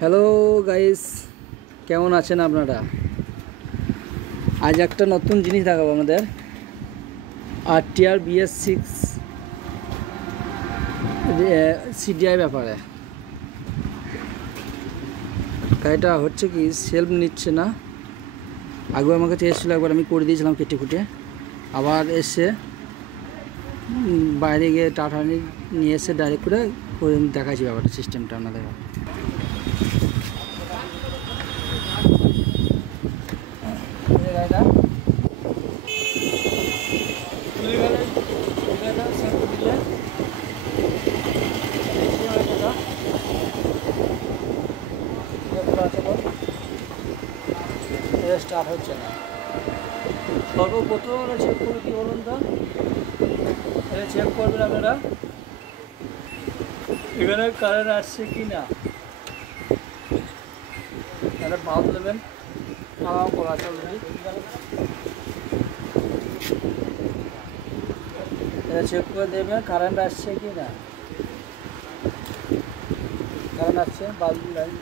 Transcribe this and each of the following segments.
Hello guys, কেমন আছেন আপনারা? আজ একটা নতুন জিনিস দেখাবো আমাদের RTR BS6 CDI ব্যাপারে। গাড়িটা হচ্ছে কি সেলফ নিচ্ছে না। আগে আমার কাছে এসেছিলো একবার, আমি করে দিয়েছিলাম কেটে কুটে, আবার এসে বাইরে গিয়ে টাটা নিয়ে এসে ডাইরেক্ট করে দেখাচ্ছি ব্যাপারটা, সিস্টেমটা আপনাদের। গাড়িটা স্টার্ট হচ্ছে না। সর্বপ্রথম চেক করে কি বলুন তো, এটা চেক করবেন আপনারা এখানে কারেন্ট আসছে কি না। একটা বাল্ব দেবেন, আমার করা আছে অলরেডি। এটা চেক করে দেবেন কারেন্ট আসছে কি না। কারেন্ট আসছে, বাল্ব লাইন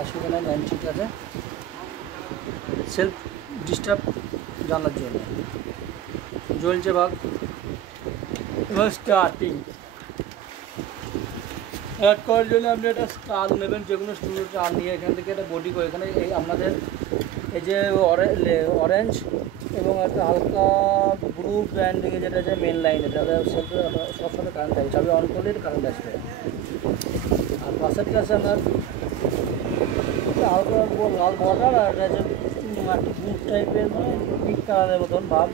অসুবিধা নেই, লাইন ঠিক আছে। সেলফ ডিস্টার্ব জানার জন্য জ্বলছে বাল্ব। এবার স্টার্টিং অ্যাড করার জন্য আপনি একটা স্টার নেবেন, যে কোনো স্টুডিও স্টার নিয়ে এখান থেকে একটা বডি করে এখানে এই আপনাদের এই যে অরেঞ্জ এবং একটা হালকা ব্লু ব্র্যান্ডিংয়ে যেটা আছে মেন লাইনে, যাতে সেলফে সবসময় কারেন্ট থাকবে, চাবি অন করলে কারেন্ট আসবে। আর পাশের কাছে আপনার হালকা লাল বর্ডার আর এটা হচ্ছে মাটি বুট টাইপের, মানে পিঙ্ক কালারের মতন ভাব।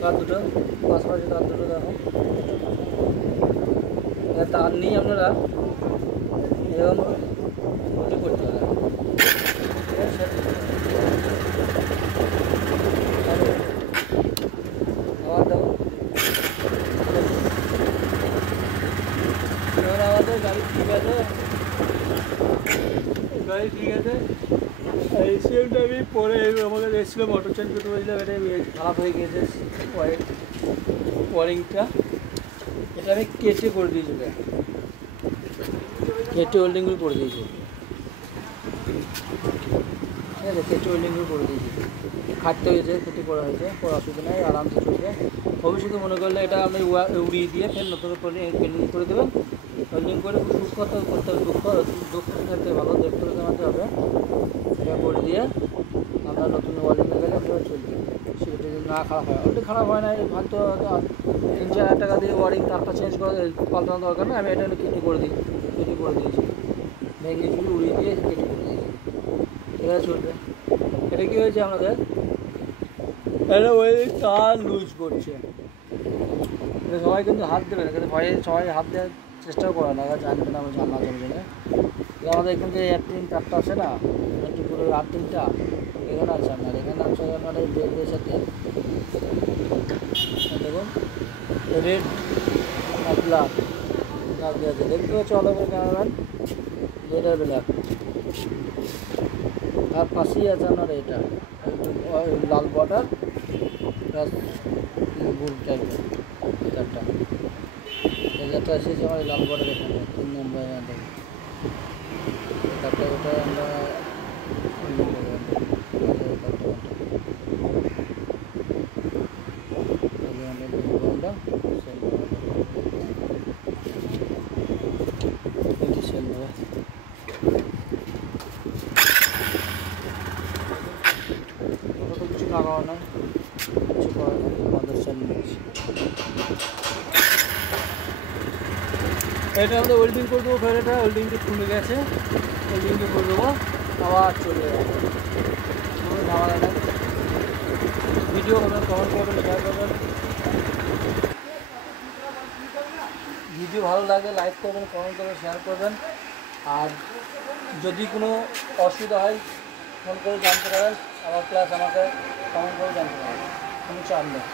তার দুটো পাশাপাশি তার দুটো দেখো, তার নিয়ে আপনারা এরকম বডি করতে হবে। আবার দেখো আমাদের গাড়ি ঠিক আছে, গাড়ি ঠিক আছে। এই সিএমটা আমি পরে আমাকে এসেছিলো মোটর চেঞ্জ করতে বলছিলাম, এটা খারাপ হয়ে গিয়েছে ওয়ারিংটা। এটা আমি কেটে করে দিয়েছি, কেটে ওয়েল্ডিংগুলো করে দিয়েছি, ঠিক আছে। কেটে ওয়েল্ডিংগুলো করে দিয়েছি, খাটতে হয়েছে, কেটে করা হয়েছে, কোনো অসুবিধা নেই, আরামসে চলবে। ভবিষ্যতে মনে করলে এটা আপনি উড়িয়ে দিয়ে ফের নতুন পেন্টিং করে দেবেন। ওয়েল্ডিং করে খুব সূক্ষ্মতা করতে হবে, দক্ষ থাকতে ভালো দেখতে জানাতে হবে। এটা করে দিয়ে আমরা নতুন ওয়েল্ডিংয়ে গেলে আপনারা চলবে, সেটা যদি না খারাপ হয়। অলরেডি খারাপ হয় না, হয়তো 3-4 টাকা দিয়ে ওয়ারিং তারটা চেঞ্জ করে পাল্টানো দরকার না। আমি এটা কেটে করে দিই, কেটে করে দিয়েছি, ভেঙে চুরি উড়িয়ে দিয়ে কেটে করে দিয়েছি, ঠিক আছে, চলবে। এটা কী হয়েছে আমাদের, এটা ওয়েল্ডিং তার লুজ করছে। সবাই কিন্তু হাত দেবে না, কিন্তু ভয়ে সবাই হাত দেওয়ার চেষ্টাও করে না, জানবে না, জানা যাবে না। আমাদের এখান থেকে এয়ারটিন তারটা আছে না, পুরো আর্থিংটা এখানে আছে আপনার, এখানে আছে আপনার এই বেল্টের সাথে দেখুন রেড আর ব্ল্যাক দাগ দিয়ে আছে, দেখতে পাচ্ছি অল ওভার ক্যামেরাম্যান, রেড আর ব্ল্যাক। তার পাশেই আছে আপনার এটা লাল বর্ডার প্লাস বুল টাইপের তারটা, এটা এসেছে আমার লাল বর্ডার এখানে 3 নম্বর তারটা, ওটা আমরা কিছু লাগাও না, কিছু করা নেই, আমাদের সেল নিচ্ছি। এটা আমাদের ওয়েল্ডিং করে দেবো, ফের এটা ওয়েল্ডিংটি খুলে গেছে, ওয়েল্ডিংটি করে দেবো, আবার চলে যাবে। ঝামেলা নেই। ভিডিও করবেন, কমেন্ট করবেন, শেয়ার করবেন। ভিডিও ভালো লাগে লাইক করবেন, কমেন্ট করবেন, শেয়ার করবেন। আর যদি কোনো অসুবিধা হয় ফোন করে জানতে পারেন, আমার প্লাস আমাকে কমেন্ট করে জানতে পারেন, কোনো চাপ নেই।